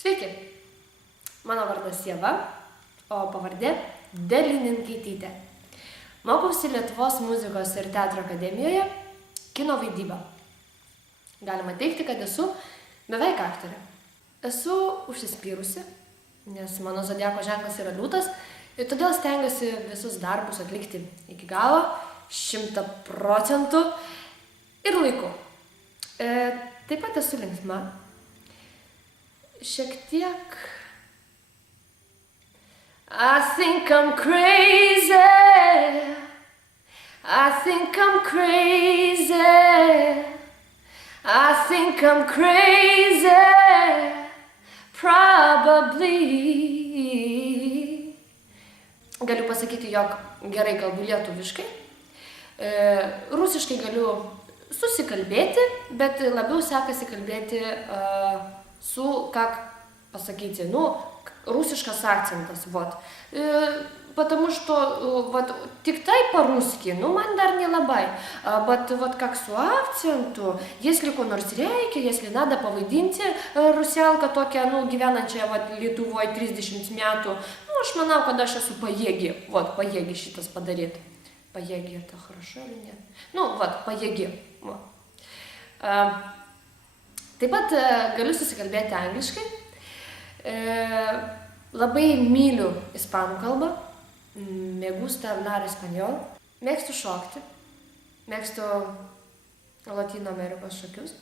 Sveiki, mano vardas Ieva, o pavardė Delininkytytė. Mokausi Lietuvos muzikos ir teatro akademijoje kino vaidybą. Galima teigti, kad esu beveik aktorė. Esu užsispyrusi, nes mano zodiako ženklas yra liūtas ir todėl stengiuosi visus darbus atlikti iki galo, 100% ir laiku. Taip pat esu linksma. Šiek tiek... I think I'm crazy. I think I'm crazy. I think I'm crazy. Probably. Galiu pasakyti, jog gerai kalbu lietuviškai. Rusiškai galiu susikalbėti, bet labiau sekasi kalbėti su, как посмотрите, русских акцентов, вот. Потому что вот тиктай по-русски, man dar nelabai, bet вот как su akcentu, если ko nors reikia, если надо pavaidinti rusialką tokią, gyvenančią Lietuvoje 30 metų, aš manau, kad aš esu pajėgi, вот, pajėgi šitas padaryti. Pajėgi, это хорошо или нет? Вот, pajėgi. Taip pat galiu susikalbėti angliškai. Labai myliu ispanų kalbą. Me gusta hablar español. Mėgstu šokti. Mėgstu Latino Amerikos šokius.